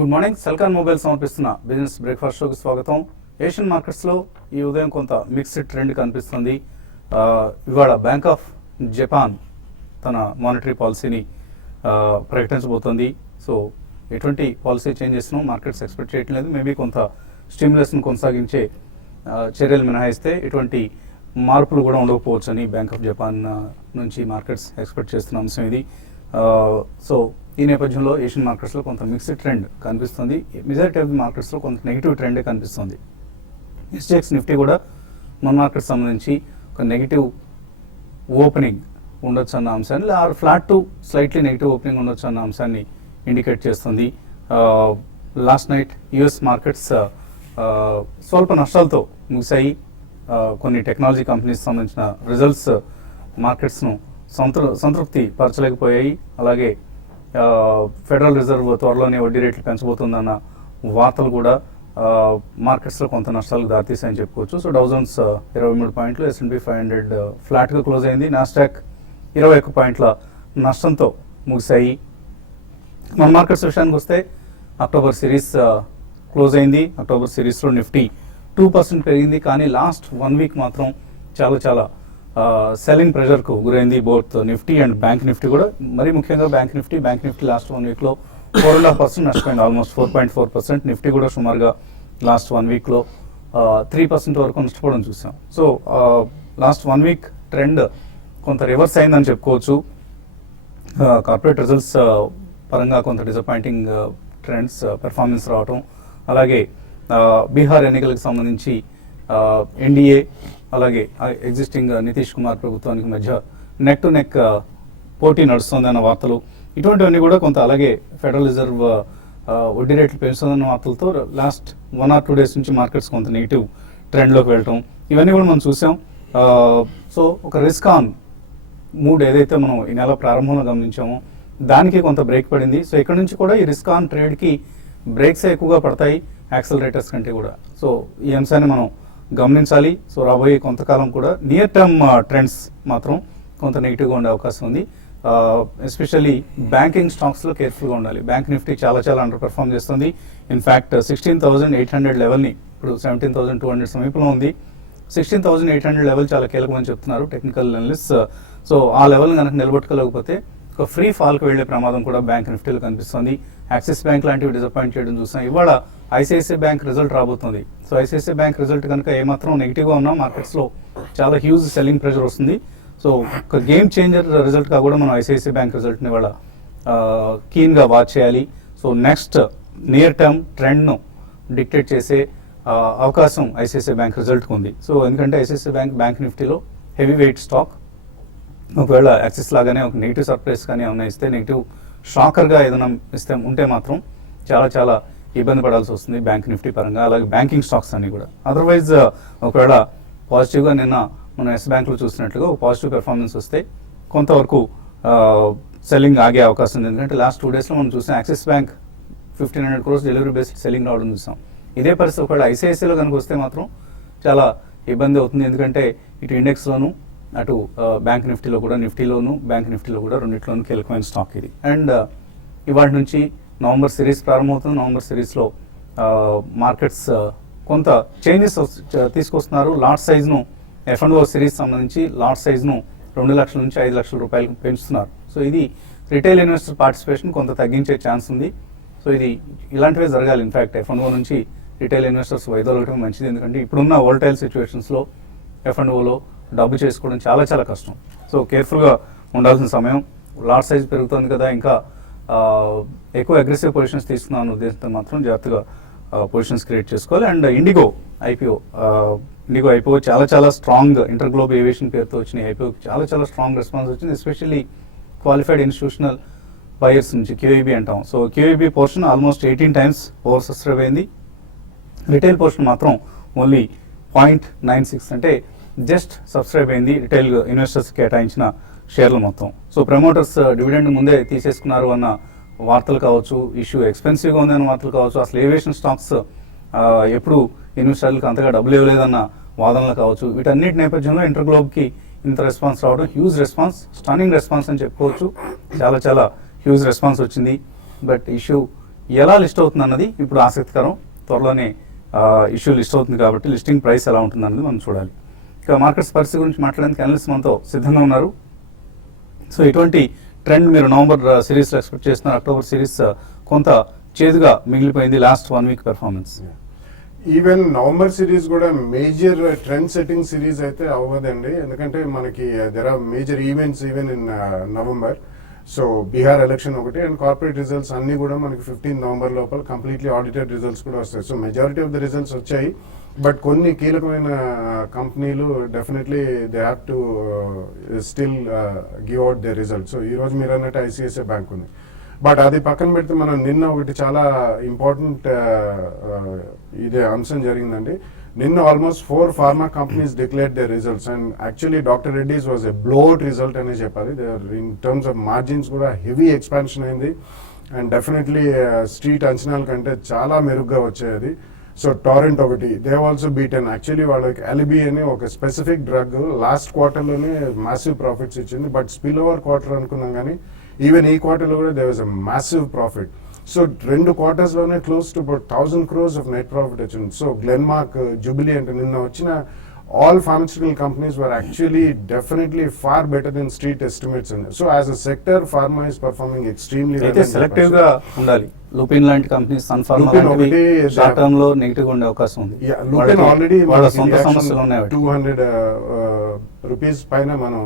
Good morning. Celkon mobile సమర్పిస్తున్న business breakfast షోకి స్వాగతం. ఏషియన్ మార్కెట్స్లో ఈ ఉదయం కొంత మిక్స్డ్ ట్రెండ్ కనిపిస్తుంది. ఇవాళ బ్యాంక్ ఆఫ్ జపాన్ తన మానిటరీ పాలసీని ప్రకటించబోతోంది. సో ఎటువంటి పాలసీ చేంజెస్ను మార్కెట్స్ ఎక్స్పెక్ట్ చేయటం లేదు. మేబీ కొంత స్టిమ్యులస్ను కొనసాగించే చర్యలు మినహాయిస్తే ఎటువంటి మార్పులు కూడా ఉండకపోవచ్చని బ్యాంక్ ఆఫ్ జపాన్ నుంచి మార్కెట్స్ ఎక్స్పెక్ట్ చేస్తున్న అంశం ఇది. సో ఈ నేపథ్యంలో ఏషియన్ మార్కెట్స్లో కొంత మిక్స్డ్ ట్రెండ్ కనిపిస్తుంది. మెజారిటీ ఆఫ్ ది మార్కెట్స్లో కొంత నెగిటివ్ ట్రెండే కనిపిస్తుంది. ఎస్జిఎక్స్ నిఫ్టీ కూడా మన మార్కెట్ సంబంధించి ఒక నెగిటివ్ ఓపెనింగ్ ఉండొచ్చు అన్న అంశాన్ని, or flat to slightly negative opening ఉండొచ్చు అన్న అంశాన్ని ఇండికేట్ చేస్తుంది. లాస్ట్ నైట్ యుఎస్ మార్కెట్స్ స్వల్ప నష్టాలతో ముగిశాయి. కొన్ని టెక్నాలజీ కంపెనీస్ సంబంధించిన రిజల్ట్స్ మార్కెట్స్ను సంతృప్తి పరచలేకపోయాయి. అలాగే ఫెడరల్ రిజర్వ్ త్వరలోనే వడ్డీ రేట్లు పెంచబోతుందన్న వార్తలు కూడా మార్కెట్స్లో కొంత నష్టాలకు దారితీసాయని చెప్పుకోవచ్చు. సో డౌ జోన్స్ 23 పాయింట్లు, S&P 500 ఫ్లాట్గా క్లోజ్ అయింది. నాస్డాక్ 21 పాయింట్ల నష్టంతో ముగిశాయి. మన మార్కెట్స్ విషయానికి వస్తే అక్టోబర్ సిరీస్ క్లోజ్ అయింది. అక్టోబర్ సిరీస్లో నిఫ్టీ 2% పెరిగింది. కానీ లాస్ట్ 1 వీక్ మాత్రం చాలా సెల్లింగ్ ప్రెషర్కు గురైంది. Both Nifty and bank Nifty కూడా. మరీ ముఖ్యంగా బ్యాంక్ నిఫ్టీ లాస్ట్ 1 వీక్లో 4.5% నష్టపోయింది. ఆల్మోస్ట్ 4.4%. నిఫ్టీ కూడా సుమారుగా లాస్ట్ 1 వీక్లో 3% వరకు నష్టపోవడం చూసాం. సో లాస్ట్ 1 వీక్ ట్రెండ్ కొంత రివర్స్ అయిందని చెప్పుకోవచ్చు. కార్పొరేట్ రిజల్ట్స్ పరంగా కొంత డిసప్పాయింటింగ్ ట్రెండ్స్ పెర్ఫార్మెన్స్ రావటం, అలాగే బీహార్ ఎన్నికలకు సంబంధించి ఎన్డీఏ అలాగే ఎగ్జిస్టింగ్ నితీష్ కుమార్ ప్రభుత్వానికి మధ్య నెక్ టు నెక్ పోటీ నడుస్తుందన్న వార్తలు, ఇటువంటివన్నీ కూడా కొంత, అలాగే ఫెడరల్ రిజర్వ్ వడ్డీ రేట్లు పెంచుతుందన్న వార్తలతో లాస్ట్ 1 or 2 days నుంచి మార్కెట్స్ కొంత నెగిటివ్ ట్రెండ్లోకి వెళ్ళటం, ఇవన్నీ కూడా మనం చూసాం. సో ఒక రిస్క్ ఆన్ మూడ్ ఏదైతే మనం ఈ నెల ప్రారంభంలో గమనించామో దానికి కొంత బ్రేక్ పడింది. సో ఇక్కడ నుంచి కూడా ఈ రిస్క్ ఆన్ ట్రేడ్కి బ్రేక్స్ ఎక్కువగా పడతాయి యాక్సలరేటర్స్ కంటే కూడా. సో ఈ అంశాన్ని మనం గమనించాలి. సో రాబోయే కొంతకాలం కూడా నియర్ టర్మ్ ట్రెండ్స్ మాత్రం కొంత నెగిటివ్గా ఉండే అవకాశం ఉంది. ఎస్పెషల్లీ బ్యాంకింగ్ స్టాక్స్లో కేర్ఫుల్గా ఉండాలి. బ్యాంక్ నిఫ్టీ చాలా అండర్ పెర్ఫామ్ చేస్తుంది. ఇన్ఫ్యాక్ట్ 16,800 లెవెల్ని ఇప్పుడు 17,200 సమీపంలో ఉంది. 16,800 లెవెల్ చాలా కీలకమని చెప్తున్నారు టెక్నికల్ అనలిస్ట్. సో ఆ లెవెల్ కనుక నిలబెట్టుకోలేకపోతే ఒక ఫ్రీ ఫాల్కి వెళ్లే ప్రమాదం కూడా బ్యాంక్ నిఫ్టీలో కనిపిస్తుంది. యాక్సిస్ బ్యాంక్ లాంటివి డిసప్పాయింట్ చేయడం చూసాం. ఇవాళ ఐసిఐసిఐ బ్యాంక్ రిజల్ట్ రాబోతుంది. సో ఐసిఐసిఐ బ్యాంక్ రిజల్ట్ కనుక ఏమాత్రం నెగిటివ్గా ఉన్నా మార్కెట్స్లో చాలా హ్యూజ్ సెల్లింగ్ ప్రెషర్ వస్తుంది. సో ఒక గేమ్ చేంజర్ రిజల్ట్గా కూడా మనం ఐసిఐసిఐ బ్యాంక్ రిజల్ట్ని ఇవాళ కీన్గా వాచ్ చేయాలి. సో నెక్స్ట్ నియర్ టర్మ్ ట్రెండ్ను డిక్టేట్ చేసే అవకాశం ఐసిఐసిఐ బ్యాంక్ రిజల్ట్కి ఉంది. సో ఎందుకంటే ఐసిఐసిఐ బ్యాంక్ నిఫ్టీలో హెవీ వెయిట్ స్టాక్. ఒకవేళ యాక్సిస్ లాగానే ఒక నెగిటివ్ సర్ప్రైజ్ కానీ ఏమైనా ఇస్తే, నెగిటివ్ షాకర్గా ఏదైనా ఉంటే మాత్రం చాలా ఇబ్బంది పడాల్సి వస్తుంది బ్యాంక్ నిఫ్టీ పరంగా, అలాగే బ్యాంకింగ్ స్టాక్స్ అన్ని కూడా. అదర్వైజ్ ఒకవేళ పాజిటివ్గా నిన్న మనం ఎస్ బ్యాంక్లో చూసినట్లుగా ఒక పాజిటివ్ పెర్ఫార్మెన్స్ వస్తే కొంతవరకు సెల్లింగ్ ఆగే అవకాశం ఉంది. ఎందుకంటే లాస్ట్ 2 daysలో మనం చూసాం axis bank 1,500 crores delivery based selling రావడం చూసాం. ఇదే పరిస్థితి ఒకవేళ ఐసిఐసిఐలో కనుక వస్తే మాత్రం చాలా ఇబ్బంది అవుతుంది. ఎందుకంటే ఇటు ఇండెక్స్లోను అటు బ్యాంక్ నిఫ్టీలో కూడా, బ్యాంక్ నిఫ్టీలో కూడా రెండిట్లోనూ కీలకమైన స్టాక్ ఇది. అండ్ ఇవాటి నుంచి నవంబర్ సిరీస్ ప్రారంభమవుతుంది. నవంబర్ సిరీస్లో మార్కెట్స్ కొంత చేంజెస్ తీసుకొస్తున్నారు. లాట్ సైజ్ను F&O సిరీస్ సంబంధించి లాట్ సైజ్ను 2 లక్షల నుంచి 5 లక్షల రూపాయలకు పెంచుతున్నారు. సో ఇది రిటైల్ ఇన్వెస్టర్ పార్టిసిపేషన్ కొంత తగ్గించే ఛాన్స్ ఉంది. సో ఇది ఇలాంటివే జరగాలి. ఇన్ఫ్యాక్ట్ F&O నుంచి రిటైల్ ఇన్వెస్టర్స్ వైదొలగడం మంచిది. ఎందుకంటే ఇప్పుడున్న వోల్టైల్ సిచ్యువేషన్స్లో F&Oలో డబ్బు చేసుకోవడం చాలా కష్టం. సో కేర్ఫుల్గా ఉండాల్సిన సమయం. లాట్ సైజ్ పెరుగుతుంది కదా, ఇంకా ఎక్కువ అగ్రెసివ్ పొజిషన్స్ తీసుకున్నాను ఉద్దేశంతో మాత్రం జాగ్రత్తగా పొజిషన్స్ క్రియేట్ చేసుకోవాలి. అండ్ ఇండిగో ఐపీఓ చాలా స్ట్రాంగ్, ఇంటర్ గ్లోబ్ ఏవియేషన్ పేరుతో వచ్చిన ఐపీఓకి చాలా స్ట్రాంగ్ రెస్పాన్స్ వచ్చింది. ఎస్పెషల్లీ క్వాలిఫైడ్ ఇన్స్టిట్యూషనల్ బయర్స్ నుంచి, QIB అంటాం. So QIB portion almost 18 times over subscribe అయింది. రిటైల్ పోర్షన్ మాత్రం ఓన్లీ 0.96, అంటే జస్ట్ సబ్స్క్రైబ్ అయింది రిటైల్ ఇన్వెస్టర్స్ కేటాయించిన షేర్లు మొత్తం. సో ప్రమోటర్స్ డివిడెండ్ ముందే తీసేసుకున్నారు అన్న వార్తలు కావచ్చు, ఇష్యూ ఎక్స్పెన్సివ్గా ఉంది అన్న వార్తలు కావచ్చు, అసలు ఏవియేషన్ స్టాక్స్ ఎప్పుడు ఇన్వెస్టర్లకు అంతగా డబ్బులు ఇవ్వలేదన్న వాదనలు కావచ్చు, వీటన్నిటి నేపథ్యంలో ఇంటర్ గ్లోబ్కి ఇంత రెస్పాన్స్ రావడం హ్యూజ్ రెస్పాన్స్, స్టన్నింగ్ రెస్పాన్స్ అని చెప్పుకోవచ్చు. చాలా హ్యూజ్ రెస్పాన్స్ వచ్చింది. బట్ ఇష్యూ ఎలా లిస్ట్ అవుతుంది అన్నది ఇప్పుడు ఆసక్తికరం. త్వరలోనే ఇష్యూ లిస్ట్ అవుతుంది కాబట్టి లిస్టింగ్ ప్రైస్ ఎలా ఉంటుంది అన్నది మనం చూడాలి. ఇక మార్కెట్స్ పరిస్థితి గురించి మాట్లాడడానికి అనలిస్ట్ మనతో సిద్ధంగా ఉన్నారు. సో ఇటువంటి ట్రెండ్ మీరు నవంబర్ సిరీస్లో ఎక్స్పెక్ట్ చేస్తున్నారు. అక్టోబర్ సిరీస్ కొంత చేదుగా మిగిలిపోయింది last 1 week performance. Even November series కూడా మేజర్ ట్రెండ్ సెట్టింగ్ సిరీస్ అయితే అవ్వదండి, ఎందుకంటే మనకి there are major events even in November. So Bihar election ఒకటి అండ్ కార్పొరేట్ రిజల్ట్స్ అన్ని కూడా మనకి 15 నవంబర్ లోపల కంప్లీట్లీ ఆడిటెడ్ రిజల్ట్స్ కూడా వస్తాయి. So majority of the results వచ్చాయి, బట్ కొన్ని కీలకమైన కంపెనీలు definitely they have to still give out the results. So ఈ రోజు మీరు అన్నట్టు ఐసిఐసిఐ బ్యాంక్ ఉంది, బట్ అది పక్కన పెడితే మనం నిన్న ఒకటి చాలా ఇంపార్టెంట్ ఇదే అంశం జరిగిందండి. నిన్న almost 4 pharma companies declared the results and actually doctor Reddy's was a blowout result అనే చెప్పాలి. ఇన్ టర్మ్స్ ఆఫ్ మార్జిన్స్ కూడా హెవీ ఎక్స్పాన్షన్ అయింది అండ్ డెఫినెట్లీ స్ట్రీట్ అంచనాల కంటే చాలా మెరుగ్గా వచ్చేది. సో టారెంట్ ఒకటి దే ఆల్సో బీటెన్. యాక్చువల్లీ వాళ్ళకి ఎలిబి అనే ఒక స్పెసిఫిక్ డ్రగ్ లాస్ట్ క్వార్టర్లోనే మ్యాసివ్ ప్రాఫిట్స్ ఇచ్చింది, బట్ స్పిల్ ఓవర్ క్వార్టర్ అనుకున్నాం కానీ ఈవెన్ ఈ క్వార్టర్లో కూడా they was a massive profit. So 2 క్వార్టర్స్లోనే close to about 1000 crores of net profit వచ్చింది. సో గ్లెన్మార్క్, జుబిలీ అంటే నిన్న వచ్చిన all pharmaceutical companies were actually definitely far better than street estimates అండి. So as a sector pharma is performing extremely అయితే selective గా ఉండాలి. లుపిన్ లాంటి కంపెనీస్, సన్ ఫార్మా లాంటివి షార్ట్ టర్మ్ లో నెగటివ్ గా ఉండే అవకాశం ఉంది. లుపిన్ ఆల్రెడీ వాళ్ళ సొంత సమస్యలు ఉన్నాయి. 200 రూపీస్ పైన మనం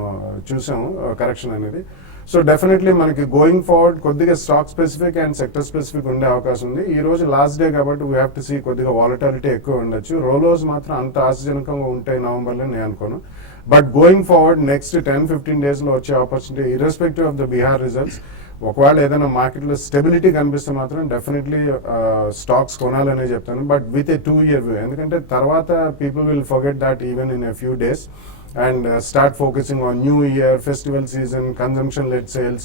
చూసాము కరెక్షన్ అనేది. సో డెఫినెట్లీ మనకి గోయింగ్ ఫార్వర్డ్ కొద్దిగా stock specific and sector specific ఉండే అవకాశం ఉంది. ఈ రోజు లాస్ట్ డే కాబట్టి వీ హ్యావ్ టు సీ కొద్దిగా వాలటాలిటీ ఎక్కువ ఉండొచ్చు. రోలోస్ మాత్రం అంత ఆశాజనకంగా ఉంటాయి నవంబర్లో నేను అనుకోను. బట్ గోయింగ్ ఫార్వర్డ్ నెక్స్ట్ 10-15 డేస్లో వచ్చే opportunity irrespective of the Bihar results, ఒకవేళ ఏదైనా మార్కెట్లో స్టెబిలిటీ కనిపిస్తే మాత్రం డెఫినెట్లీ స్టాక్స్ కొనాలనే చెప్తాను, but with a 2-year view. ఎందుకంటే తర్వాత people will forget that even in a few days and start focusing on new year, festival season, consumption led sales,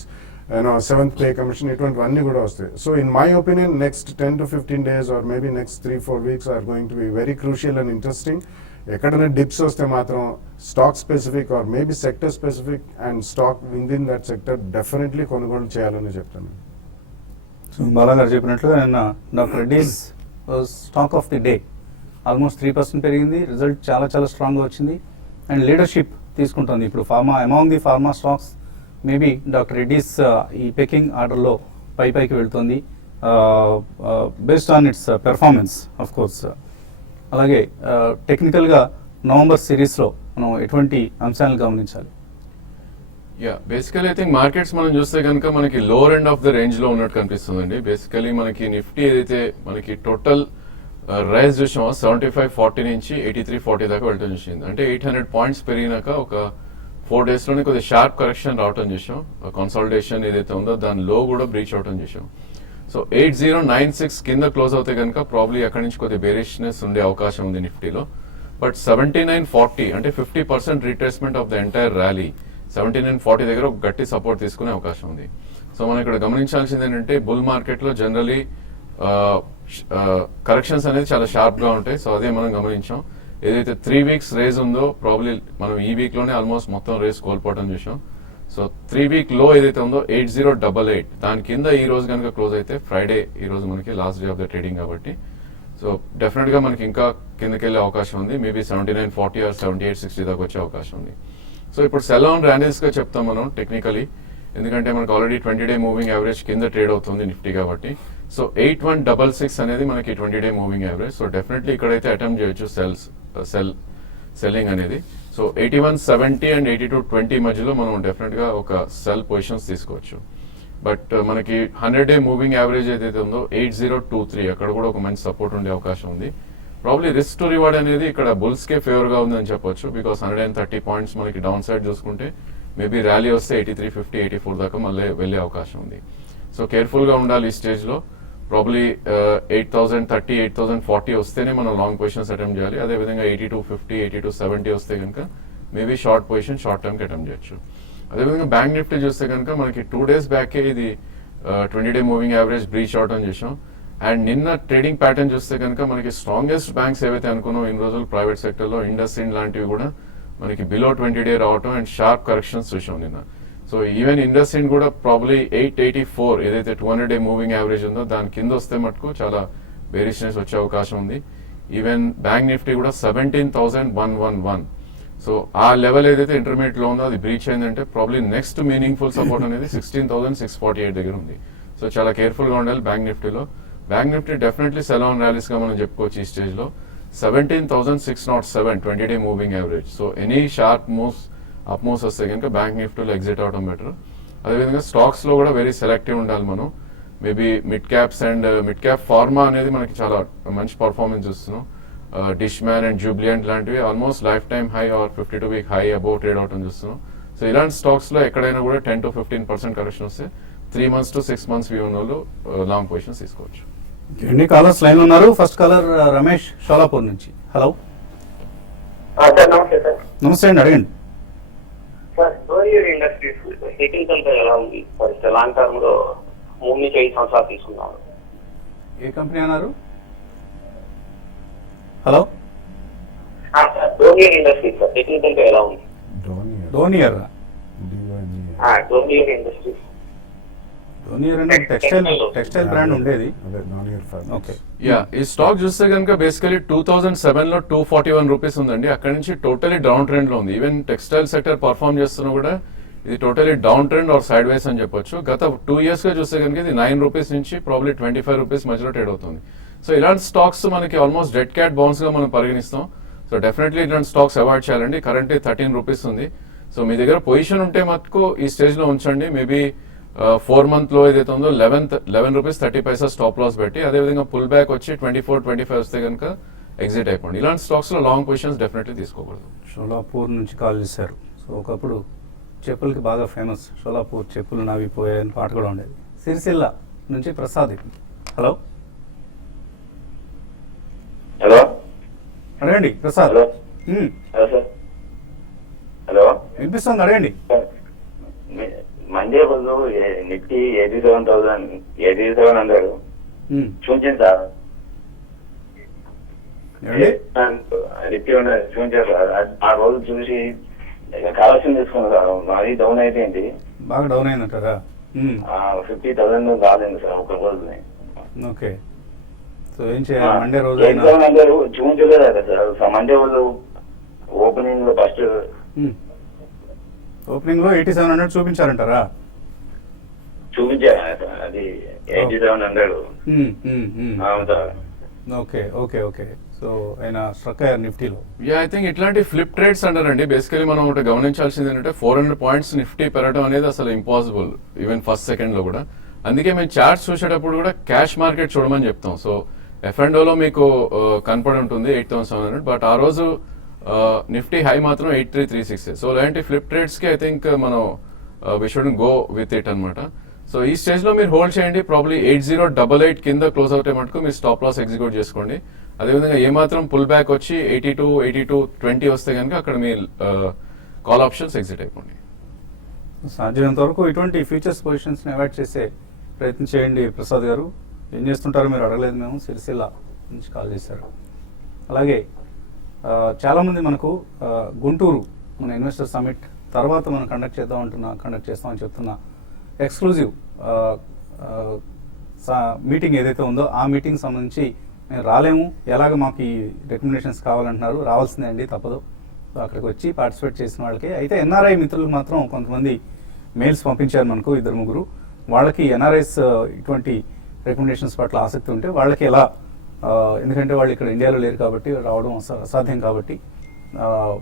seventh pay commission, ఇటువంటివన్నీ కూడా వస్తాయి. So in my opinion next 10-15 days or maybe next 3-4 weeks are going to be very crucial and interesting. ఎక్కడైనా dips వస్తే మాత్రం stock specific or maybe sector specific and stock within that sector definitely కొనుగోలు చేయాలని చెప్తాను. So Bala garu చెప్పినట్లుగా నిన్న doctor Reddy's stock of the day almost 3% పెరిగింది. Result చాలా చాలా స్ట్రాంగ్గా వచ్చింది అండ్ లీడర్షిప్ తీసుకుంటుంది ఇప్పుడు pharma among the pharma stocks. Maybe doctor Reddy's ఈ పెకింగ్ ఆర్డర్లో పైకి వెళ్తుంది based on its performance of course. అలాగే టెక్నికల్గా నవంబర్ సిరీస్లో మనం ఎటువంటి అంశాలను గమనించాలి? బేసికలీ ఐ థింక్ మార్కెట్స్ మనం చూస్తే కనుక మనకి lower end of the range లో ఉన్నట్టు కనిపిస్తుందండి. బేసికలీ మనకి నిఫ్టీ ఏదైతే మనకి టోటల్ రైజ్ చూసామో 7540 నుంచి 8340 దాకా వెళ్ళటం చూసింది. అంటే 800 పాయింట్స్ పెరిగినాక ఒక 4 days లోనే కొద్దిగా షార్ప్ కరెక్షన్ రావటం చూసాం. కన్సాలిడేషన్ ఏదైతే ఉందో దాని లో కూడా బ్రీచ్ అవటం చూసాం. సో 8096 కింద క్లోజ్ అవుతే కనుక ప్రాబ్లీ అక్కడి నుంచి కొద్దిగా బేరిష్నెస్ ఉండే అవకాశం ఉంది నిఫ్టీలో. బట్ 7940 అంటే 50% retracement of the entire rally 7940 దగ్గర ఒక గట్టి సపోర్ట్ తీసుకునే అవకాశం ఉంది. సో మనం ఇక్కడ గమనించాల్సింది ఏంటంటే బుల్ మార్కెట్ లో జనరలీ కరెక్షన్స్ అనేది చాలా షార్ప్ గా ఉంటాయి. సో అదే మనం గమనించాం. ఏదైతే 3 weeks రేజ్ ఉందో ప్రాబ్లీ మనం ఈ వీక్ లోనే ఆల్మోస్ట్ మొత్తం రేజ్ కోల్పోవడం చూసాం. సో 3 week లో ఏదైతే ఉందో 8088 దాని కింద ఈ రోజు కనుక క్లోజ్ అయితే ఫ్రైడే ఈ రోజు మనకి last day of the trading కాబట్టి సో డెఫినెట్ గా మనకి ఇంకా కిందకి వెళ్ళే అవకాశం ఉంది. మేబీ 7940 ఆర్ 7860 దాకా వచ్చే అవకాశం ఉంది. సో ఇప్పుడు సెల్ ఆన్ ర్యాలీస్ గా చెప్తాం మనం టెక్నికలీ, ఎందుకంటే మనకు ఆల్రెడీ 20-day మూవింగ్ యావరేజ్ కింద ట్రేడ్ అవుతుంది నిఫ్టీ కాబట్టి. సో 8166 అనేది మనకి 20-day moving average. So definitely ఇక్కడైతే అటెంప్ట్ చేయొచ్చు సెల్లింగ్ అనేది. సో 8170 అండ్ 8220 మధ్యలో మనం డెఫినెట్ గా ఒక సెల్ పొజిషన్స్ తీసుకోవచ్చు. బట్ మనకి 100-day మూవింగ్ యావరేజ్ ఏదైతే ఉందో 8023 అక్కడ కూడా ఒక మంచి సపోర్ట్ ఉండే అవకాశం ఉంది. ప్రాబ్లీ రిస్క్ టు రివార్డ్ అనేది ఇక్కడ బుల్స్ కే ఫేవర్ గా ఉందని చెప్పొచ్చు. బికాస్ 130 పాయింట్స్ మనకి డౌన్ సైడ్ చూసుకుంటే మేబీ ర్యాలీ వస్తే 8350, 84 దాకా మళ్ళీ వెళ్ళే అవకాశం ఉంది. సో కేర్ఫుల్ గా ఉండాలి ఈ స్టేజ్ లో. ప్రాబ్లీ 8030, 8040 వస్తేనే మనం లాంగ్ పొజిషన్స్ అటెంప్ట్ చేయాలి. అదేవిధంగా 8250, 8270 వస్తే కనుక maybe short position short term కి అటెంప్ట్ చేయొచ్చు. అదేవిధంగా బ్యాంక్ నిఫ్టీ చూస్తే కనుక మనకి 2 days బ్యాకే ఇది 20-day మూవింగ్ యావరేజ్ బ్రీచ్ అవటం చేసాం. అండ్ నిన్న ట్రేడింగ్ ప్యాటర్న్ చూస్తే కనుక మనకి స్ట్రాంగెస్ట్ బ్యాంక్స్ ఏవైతే అనుకున్నాం ఇన్ని రోజులు ప్రైవేట్ సెక్టర్ లో ఇండస్ ఇండ్ లాంటివి కూడా మనకి బిలో 20-day రావటం అండ్ షార్ప్ కరెక్షన్స్ చూసాం నిన్న. సో ఈవెన్ ఇండస్ ఇండ్ కూడా ప్రాబ్లీ 884 ఏదైతే 200-డే మూవింగ్ యావరేజ్ ఉందో దాని కింద వస్తే మటుకు చాలా బేరిష్నెస్ వచ్చే అవకాశం ఉంది. ఈవెన్ బ్యాంక్ నిఫ్టీ కూడా 17,111. సో ఆ లెవెల్ ఏదైతే ఇంటర్మీడియట్ లో ఉందో అది బ్రీచ్ అయిందంటే ప్రాబ్లీ నెక్స్ట్ మీనింగ్ఫుల్ సపోర్ట్ అనేది 16,648 దగ్గర ఉంది. సో చాలా కేర్ఫుల్ గా ఉండాలి బ్యాంక్ నిఫ్టీలో. Bank Nifty definitely sell on rallies గా మనం చెప్పుకోవచ్చు ఈ స్టేజ్ లో. 17,607 20-డే moving average. So any sharp moves up moves వస్తే కనుక బ్యాంక్ నిఫ్టీలో ఎగ్జిట్ అవడం బెటర్. అదేవిధంగా స్టాక్స్ లో కూడా వెరీ సెలెక్టివ్ ఉండాలి మనం. Maybe mid caps and mid cap pharma అనేది మనకి చాలా మంచి పర్ఫార్మెన్స్ చూస్తున్నాం. డిష్ మ్యాన్ అండ్ జూబ్లియంట్ లాంటివి almost lifetime high or 52-వీక్ హై అబౌవ్ ట్రేడ్ అవటం చూస్తున్నాం. సో ఇలాంటి స్టాక్స్ లో ఎక్కడైనా కూడా 10 to 15% కరెక్షన్ వస్తే 3 months to 6 months వ్యూ ఉన్న వాళ్ళు లాంగ్ పొజిషన్స్ తీసుకోవచ్చు. ఎన్ని కాలర్స్ లైన్ ఉన్నారు? ఫస్ట్ కాలర్ రమేష్ షోలాపూర్ నుంచి. హలో, సార్ నమస్తే సార్. నమస్తే అండి, అడగండి. సార్ డోరియర్ ఇండస్ట్రీస్ టెక్నికల్ ఎలా ఉంది? ఫస్ట్ లాంగ్ టర్మ్ లో 3 నుంచి 5 సంవత్సరాలు తీసుకున్నాను. ఏ కంపెనీ అన్నారు? హలో, సార్ డోరియర్ ఇండస్ట్రీస్ సార్ టెక్నికల్ ఎలా ఉంది? డోనియర్. డోరియర్ ఇండస్ట్రీస్ డోనియర్ అంటే టెక్స్టైల్ బ్రాండ్ ఉండేది. ఓకే. యా, ఈ స్టాక్ చూస్తే కనుక బేసికలీ 2007 లో 241 రూపీస్ ఉందండి. అక్కడ నుంచి టోటలీ డౌన్ ట్రెండ్ లో ఉంది. ఈవెన్ టెక్స్టైల్ సెక్టర్ పర్ఫార్మ్ చేస్తున్నా కూడా ఇది totally down trend or sideways అని చెప్పొచ్చు. గత 2 years గా చూస్తే కనుక ఇది 9 రూపీస్ నుంచి ప్రాబ్లీ 25 రూపీస్ మధ్యలో ట్రేడ్ అవుతుంది. సో ఇలాంటి స్టాక్స్ మనకి ఆల్మోస్ట్ డెడ్ క్యాట్ బౌన్స్ గా మనం పరిగణిస్తాం. సో డెఫినెట్లీ ఇలాంటి స్టాక్స్ అవాయిడ్ చేయాలండి. కరెంట్లీ 13 రూపీస్ ఉంది. సో మీ దగ్గర పొజిషన్ ఉంటే మటుకు ఈ స్టేజ్ లో ఉంచండి. మేబీ 4 month లో ఏదైతే ఉందో 11 రూపీస్ 30 పైసా స్టాప్ లాస్ పెట్టి అదేవిధంగా పుల్ బ్యాక్ వచ్చి 24-25 వస్తే కనుక ఎగ్జిట్ అయిపోండి. ఇలాంటి స్టాక్స్ లో లాంగ్ పొజిషన్స్ డెఫినెట్లీ తీసుకోకూడదు. షోలాపూర్ నుంచి కాల్ చేశారు. సో ఒకప్పుడు చెప్పులకి బాగా ఫేమస్ షోలాపూర్ చెప్పులు నావిపోయాయని పాట కూడా ఉండేది. సిరిసిల్ల నుంచి ప్రసాద్. హలో, హలో అడగండి ప్రసాద్. Hello sir. హలో వినిపిస్తుంది, అడగండి. మండే రోజు నిఫ్టీ 87,700 చూపించింది సార్. నిఫ్టీ చూపించారు సార్. ఆ రోజు చూసి కావాల్సింది తీసుకున్నా సార్. మరీ డౌన్ అయిపోయింది, బాగా డౌన్ అయిందంటారా? 50,000 రాలేదు సార్ ఒక రోజు. ఓకే. సో ఏం చేయాలి? మండే రోజు చూపించలేదు సార్. మండే రోజు ఓపెనింగ్ లో ఫస్ట్ ఓపెనింగ్ లో 8700 చూపించారంటారా? చూపించారు అది 8700. అవును sir. Okay okay okay. So ఆయన స్ట్రక్ అయ్యారు నిఫ్టీలో. యా, ఐ థింక్ ఇట్లాంటి ఫ్లిప్ ట్రేడ్స్ అంటారండి. బేసికలీ మనం ఒకటి గమనించాల్సింది ఏంటంటే 400 పాయింట్స్ నిఫ్టీ పెరగడం అనేది అసలు ఇంపాసిబుల్ ఈవెన్ ఫస్ట్ సెకండ్ లో కూడా. అందుకే మేము చార్ట్స్ చూసేటప్పుడు కూడా క్యాష్ మార్కెట్ చూడమని చెప్తాం. సో F&Oలో మీకు కనపడి ఉంటుంది 8,700, బట్ ఆ రోజు నిఫ్టీ హై మాత్రం 8336. సో ఇలాంటి ఫ్లిప్ ట్రేడ్స్ కి ఐ థింక్ మనం we should go with it అనమాట. సో ఈ స్టేజ్ లో మీరు హోల్డ్ చేయండి. ప్రాబ్లీ 8088 కింద క్లోజ్ అవుతే మటుకు మీరు స్టాప్ లాస్ ఎగ్జిక్యూట్ చేసుకోండి. అదేవిధంగా ఏమాత్రం పుల్ బ్యాక్ వచ్చి 82-20 వస్తే కనుక అక్కడ మీ కాల్ ఆప్షన్స్ ఎగ్జిట్ అయిపోండి. సాధ్యమైనంత వరకు ఇటువంటి ఫ్యూచర్స్ పొజిషన్స్ అవాయిడ్ చేసే ప్రయత్నం చేయండి. ప్రసాద్ గారు ఏం చేస్తుంటారో మీరు అడగలేదు, మేము సిరిసిల్ల నుంచి కాల్ చేశారు. అలాగే చాలామంది మనకు గుంటూరు మన ఇన్వెస్టర్ సమిట్ తర్వాత మనం కండక్ట్ చేస్తామని చెప్తున్న ఎక్స్క్లూజివ్ మీటింగ్ ఏదైతే ఉందో ఆ మీటింగ్ సంబంధించి మేము రాలేము, ఎలాగ మాకు ఈ రికమెండేషన్స్ కావాలంటున్నారు. రావాల్సిందే అండి, తప్పదు. సో అక్కడికి వచ్చి పార్టిసిపేట్ చేసిన వాళ్ళకి అయితే ఎన్ఆర్ఐ మిత్రులకు మాత్రం కొంతమంది మెయిల్స్ పంపించారు మనకు, 2-3. వాళ్ళకి ఎన్ఆర్ఐస్ ఇటువంటి రికమెండేషన్స్ పట్ల ఆసక్తి ఉంటే వాళ్ళకి ఎలా, ఎందుకంటే వాళ్ళు ఇక్కడ ఇండియాలో లేరు కాబట్టి రావడం అసాధ్యం కాబట్టి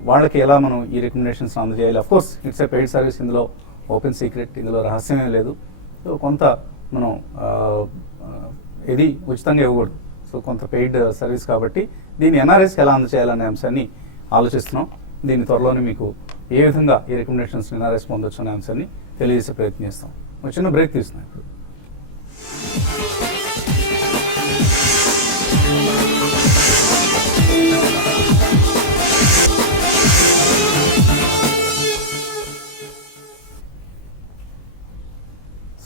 వాళ్ళకి ఎలా మనం ఈ రికమెండేషన్స్ అందజేయాలి. Of course it's a paid service, ఇందులో ఓపెన్ సీక్రెట్, ఇందులో రహస్యమే లేదు. సో కొంత మనం ఇది ఉచితంగా ఇవ్వకూడదు. సో కొంత పెయిడ్ సర్వీస్ కాబట్టి దీన్ని ఎన్ఆర్ఐస్కి ఎలా అందజేయాలనే అంశాన్ని ఆలోచిస్తున్నాం. దీని త్వరలోనే మీకు ఏ విధంగా ఈ రికమెండేషన్స్ ఎన్ఆర్ఐస్ పొందొచ్చు అనే అంశాన్ని తెలియజేసే ప్రయత్నం చేస్తాం. ఒక చిన్న బ్రేక్ తీసుకున్నాం ఇప్పుడు.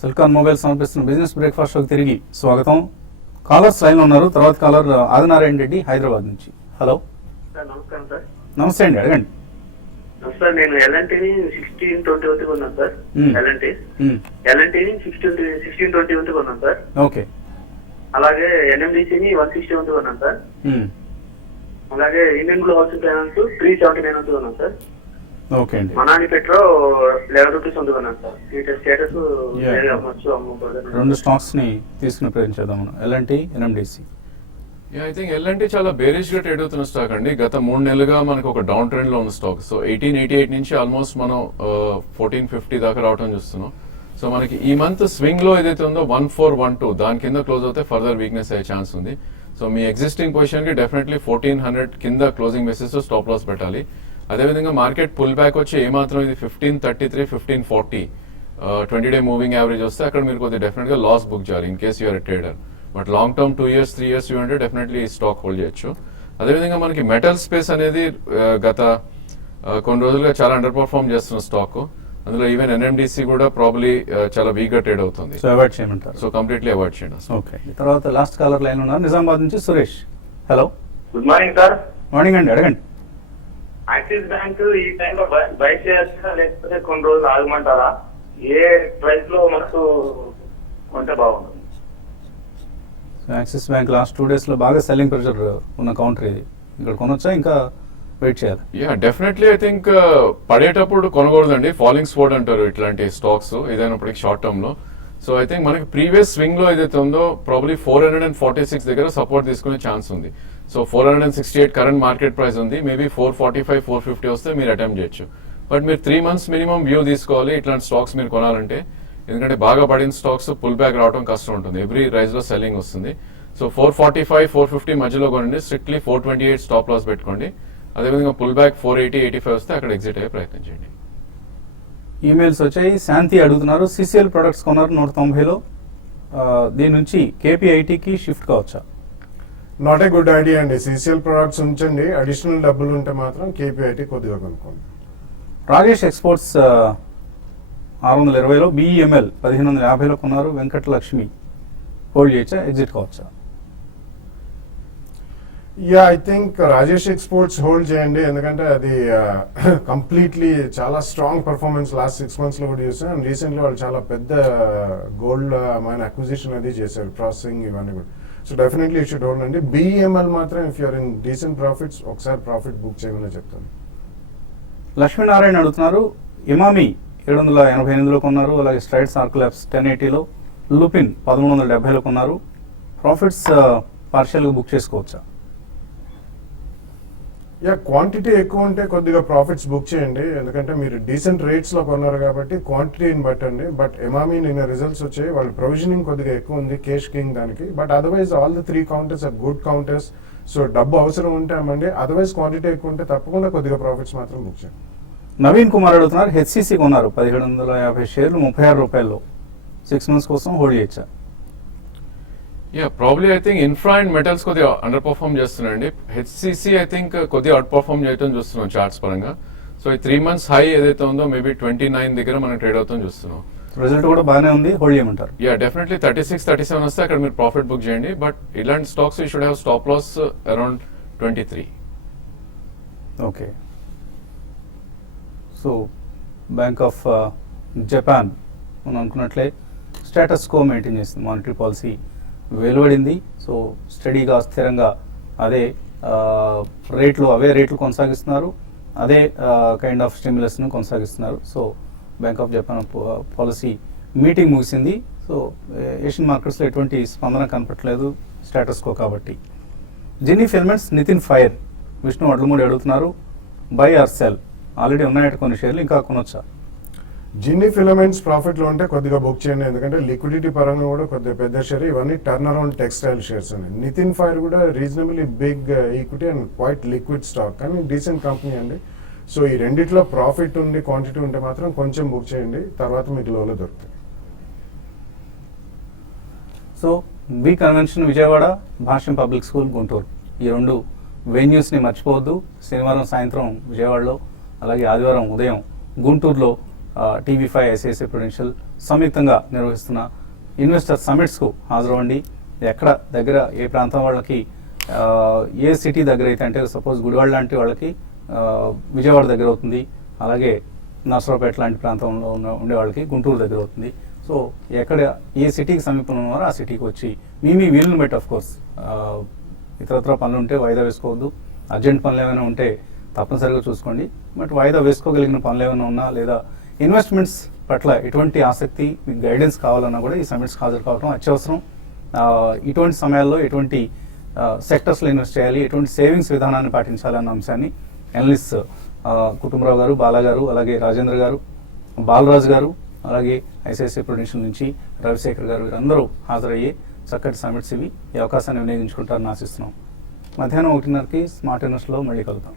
సిల్కాన్ మొబైల్ సమర్పిస్తున్న బిజినెస్ బ్రేక్ఫాస్ట్ షోకి తిరిగి స్వాగతం. కాలర్స్ లైన్లో ఉన్నారు. తర్వాత కాలర్ ఆదినారాయణ రెడ్డి హైదరాబాద్ నుంచి. హలో, నమస్కారం సార్. నమస్తే అండి, అడగండి. సార్ నేను ఎల్ఎన్టీని 1620 వరకు కొన్నాను సార్. ఎల్ఎన్టీ ఎల్ఎన్టీని 1620 వరకు కొన్నాను సార్. ఓకే. అలాగే ఎన్ఎండిసిని 160 వరకు కొన్నాను సార్. అలాగే ఇండియన్ బ్లూ హౌసింగ్ ఫైనాన్స్ 379 వరకు కొన్నాను సార్. ఓకే అండి. మనాని పెట్రో 11 రూపీస్ వరకు కొన్నాను సార్. ఈ స్టేటస్ అమ్మొచ్చు అమ్మకూడదు. రెండు స్టాక్స్ ని తీసుకుని ప్రయత్నించేద్దాం మనం, ఎల్ఎన్టీ, ఎన్ఎండిసి. ఐ థింక్ ఎల్ఎన్టీ చాలా బేరిష్ గా ట్రేడ్ అవుతున్న స్టాక్ అండి. గత 3 నెలలుగా మనకు ఒక డౌన్ ట్రెండ్ లో ఉన్న స్టాక్. సో 1888 నుంచి ఆల్మోస్ట్ మనం 1450 దాకా రావడం చూస్తున్నాం. సో మనకి ఈ మంత్ స్వింగ్ లో ఏదైతే ఉందో 1412 దాని కింద క్లోజ్ అవుతే ఫర్దర్ వీక్నెస్ అయ్యే ఛాన్స్ ఉంది. సో మీ ఎగ్జిస్టింగ్ పొజిషన్ కి డెఫినెట్లీ 1400 కింద క్లోజింగ్ బేసిస్ తో స్టాప్ లాస్ పెట్టాలి. అదేవిధంగా మార్కెట్ పుల్ బ్యాక్ వచ్చి ఏమాత్రం ఇది 1533, 1540 20-day మూవింగ్ యావరేజ్ వస్తే అక్కడ మీరు కొద్దిగా డెఫినెట్ గా లాస్ బుక్ చేయాలి in case you're trader. But long term 2 years 3 years అంటే డెఫినెట్లీ స్టాక్ హోల్డ్ చేయొచ్చు. అదేవిధంగా మనకి మెటల్ స్పేస్ అనేది గత కొన్ని రోజులుగా చాలా అండర్ పర్ఫార్మ్ చేస్తున్న స్టాక్. అందులో ఈవెన్ ఎన్ఎండిసి కూడా ప్రాబ్లీ చాలా వీక్ గా ట్రేడ్ అవుతుంది. సో అవాయిడ్ చేయమంటారు. సో కంప్లీట్లీ అవాయిడ్ చేయండి. ఓకే. తర్వాత లాస్ట్ కాలర్ లైన్ ఉన్నారు, నిజామాబాద్ నుంచి Suresh. Hello, good morning sir. Morning అండి, అడగండి. యాక్సిస్ బ్యాంక్ ఈ టైంలో బై చేయొచ్చా లేకపోతే కొన్ని రోజులు ఆగమంటారా? ఏ ప్రైస్ లో మనకు కొంటే బాగుంటుంది? యాక్సిస్ బ్యాంక్ లాస్ట్ 2 days లో బాగా సెల్లింగ్ ప్రెషర్ ఉన్న కౌంటర్ ఇది. ఇక్కడ కొనొచ్చా, ఇంకా వెయిట్ చేయాలి? డెఫినెట్లీ ఐ థింక్ పడేటప్పుడు కొనకూడదండి. ఫాలింగ్ స్పోర్ట్ అంటారు ఇట్లాంటి స్టాక్స్ ఏదైనప్పటికీ షార్ట్ టర్మ్ లో. సో ఐ థింక్ మనకి ప్రీవియస్ స్వింగ్ లో ఏదైతే ఉందో ప్రాబ్లీ 446 దగ్గర సపోర్ట్ తీసుకునే ఛాన్స్ ఉంది. సో 468 కరెంట్ మార్కెట్ ప్రైస్ ఉంది. మేబీ 445, 450 వస్తే మీరు అటెంప్ట్ చేయొచ్చు. బట్ మీరు 3 months మినిమం వ్యూ తీసుకోవాలి ఇట్లాంటి స్టాక్స్ మీరు కొనాలంటే. ఎందుకంటే బాగా పడిన స్టాక్స్ పుల్ బ్యాక్ రావడం కష్టం ఉంటుంది. ఎవ్రీ రైజ్ లో సెల్లింగ్ వస్తుంది. సో 445, 450 మధ్యలో కొనండి. స్ట్రిక్ట్లీ 428 స్టాప్ లాస్ పెట్టుకోండి. అదేవిధంగా పుల్ బ్యాక్ 480, 85 వస్తే అక్కడ ఎగ్జిట్ అయ్యే ప్రయత్నం చేయండి. ఈమెయిల్స్ వచ్చాయి. శాంతి అడుగుతున్నారు, సిసిఎల్ ప్రొడక్ట్స్ కొన్నారు 190లో, దీని నుంచి కేపీఐటీకి షిఫ్ట్ కావచ్చా? నాట్ ఏ గుడ్ ఐడియా అండి. సిసిఎల్ ప్రొడక్ట్స్ ఉంచండి, అడిషనల్ డబ్బులు ఉంటే మాత్రం కేపీఐటీ కొద్దిగా కొనుక్కోండి. రాజేష్ ఎక్స్పోర్ట్స్ 620లో, బిఈఎంఎల్ 1550లో కొన్నారు. వెంకటలక్ష్మి హోల్డ్ చేయొచ్చా, ఎగ్జిట్ కావచ్చా? Yeah, I think Rajesh exports hold చేయండి. ఎందుకంటే అది కంప్లీట్లీ చాలా స్ట్రాంగ్ పర్ఫార్మెన్స్ లాస్ట్ 6 months లో కూడా చూసాం. అండ్ రీసెంట్లీ వాళ్ళు చాలా పెద్ద గోల్డ్ మైన అక్విజిషన్ అది చేశారు, ప్రాసెసింగ్ ఇవన్నీ కూడా. So definitely you should hold అండి. బిఈఎంఎల్ మాత్రం if you're in decent profits ఒకసారి ప్రాఫిట్ బుక్ చేయమని చెప్తాను. లక్ష్మీనారాయణ అడుగుతున్నారు, ఇమామి 788లో కొన్నారు. అలాగే స్ట్రైట్స్ ఆర్క్లాబ్స్ 1080లో, లూపిన్ 1370లో కొన్నారు. ప్రాఫిట్స్ పార్షియల్గా బుక్ చేసుకోవచ్చా? యా, క్వాంటిటీ ఎక్కువ ఉంటే కొద్దిగా ప్రాఫిట్స్ బుక్ చేయండి. ఎందుకంటే మీరు డీసెంట్ రేట్స్ లో కొన్నారు కాబట్టి క్వాంటిటీని బట్టండి. బట్ ఎమామి నిన్న రిజల్ట్స్ వచ్చాయి, వాళ్ళ ప్రొవిజనింగ్ కొద్దిగా ఎక్కువ ఉంది కేష్ కింగ్ దానికి. But otherwise all the 3 counters are good counters. So డబ్బు అవసరం ఉంటే అమ్మండి. అదర్వైజ్ క్వాంటిటీ ఎక్కువ ఉంటే తప్పకుండా కొద్దిగా ప్రాఫిట్స్ మాత్రం బుక్ చేయండి. నవీన్ కుమార్ అడుగుతున్నారు, హెచ్సిసి కొన్నారు 1750 షేర్లు 36 రూపాయల్లో, 6 months కోసం హోల్డ్ చేయొచ్చా? Probably I think infra and metals కొద్దిగా అండర్ పర్ఫార్మ్ చేస్తున్నాయండి. హెచ్సిసి ఐ థింక్ కొద్దిగా అవుట్ పర్ఫార్మ్ చేయడం చూస్తున్నాం చార్ట్స్ పరంగా. సో ఈ 3 months హై ఏదైతే ఉందో మేబీ 29 దగ్గర మనం ట్రేడ్ అవుతాం చూస్తున్నాం. రిజల్ట్ కూడా బాగానే ఉంది, హోల్డ్ చేయమంటారు? డెఫినెట్లీ 36, 37 వస్తే అక్కడ మీరు ప్రాఫిట్ బుక్ చేయండి. బట్ ఇలాంటి stocks you should have stop loss around 23. Okay. So bank of Japan మనం అనుకున్నట్లే స్టేటస్ కో మెయింటైన్ చేస్తుంది. మానిటరీ పాలసీ వెలువడింది. సో స్టడీగా స్థిరంగా అదే అవే రేట్లు కొనసాగిస్తున్నారు. అదే కైండ్ ఆఫ్ స్టిమ్యులస్ను కొనసాగిస్తున్నారు. So bank of Japan policy meeting ముగిసింది. సో ఏషియన్ మార్కెట్స్లో ఎటువంటి స్పందన కనపట్లేదు స్టేటస్ కో కాబట్టి. జిన్నీ ఫిల్మెంట్స్ నితిన్ ఫైర్, విష్ణు వడ్లమూడి అడుగుతున్నారు, బై ఆర్ సెల్? ఆల్రెడీ ఉన్నాయట కొన్ని షేర్లు, ఇంకా కొనొచ్చా? జిన్నీ ఫిలమెంట్స్ ప్రాఫిట్ లో ఉంటే కొద్దిగా బుక్ చేయండి. ఎందుకంటే లిక్విడిటీ పరంగా కూడా కొద్దిగా పెద్ద షేర్. ఇవన్నీ టర్న్ అరౌండ్ టెక్స్టైల్ షేర్స్ అండి. నితిన్ ఫైర్ కూడా reasonably big equity and quite liquid stock, కానీ డీసెంట్ కంపెనీ అండి. సో ఈ రెండిట్లో ప్రాఫిట్ ఉండి క్వాంటిటీ ఉంటే మాత్రం కొంచెం బుక్ చేయండి, తర్వాత మీకు లోలో దొరుకుతాయి. సో బి కన్వెన్షన్ విజయవాడ, భాష్యం పబ్లిక్ స్కూల్ గుంటూరు, ఈ 2 వెన్యూస్ని మర్చిపోవద్దు. శనివారం సాయంత్రం విజయవాడలో, అలాగే ఆదివారం ఉదయం గుంటూరులో TV5 ICICI ప్రుడెన్షియల్ సంయుక్తంగా నిర్వహిస్తున్న ఇన్వెస్టర్ సమిట్స్కు హాజరవ్వండి. ఎక్కడ దగ్గర ఏ ప్రాంతం వాళ్ళకి, ఏ సిటీ దగ్గర అయితే, అంటే సపోజ్ గుడివాడ లాంటి వాళ్ళకి విజయవాడ దగ్గర అవుతుంది, అలాగే నర్సరావుపేట లాంటి ప్రాంతంలో ఉండే వాళ్ళకి గుంటూరు దగ్గర అవుతుంది. సో ఎక్కడ ఏ సిటీకి సమీపంలో ఉన్నారో ఆ సిటీకి వచ్చి మీ వీలుని బట్టి ఆఫ్ కోర్స్ ఇతరత్ర పనులు ఉంటే వాయిదా వేసుకోవద్దు. అర్జెంట్ పనులు ఏమైనా ఉంటే తప్పనిసరిగా చూసుకోండి. బట్ వాయిదా వేసుకోగలిగిన పనులు ఏమైనా ఉన్నా లేదా ఇన్వెస్ట్మెంట్స్ పట్ల ఎటువంటి ఆసక్తి మీకు గైడెన్స్ కావాలన్నా కూడా ఈ సమిట్స్కి హాజరు కావడం అత్యవసరం. ఇటువంటి సమయాల్లో ఎటువంటి సెక్టర్స్లో ఇన్వెస్ట్ చేయాలి, ఎటువంటి సేవింగ్స్ విధానాన్ని పాటించాలి అన్న అంశాన్ని అనలిస్ట్ కుటుంబరావు గారు, బాలా గారు, అలాగే రాజేంద్ర గారు, బాలరాజు గారు, అలాగే ఐసిఐసిఐ ప్రుడెన్షియల్ నుంచి రవిశేఖర్ గారు వీరందరూ హాజరయ్యే చక్కటి సమిట్స్ ఇవి. ఈ అవకాశాన్ని వినియోగించుకుంటారని ఆశిస్తున్నాం. మధ్యాహ్నం 1:30కి స్మార్ట్ ఇన్వెస్ట్లో మళ్ళీ కలుద్దాం.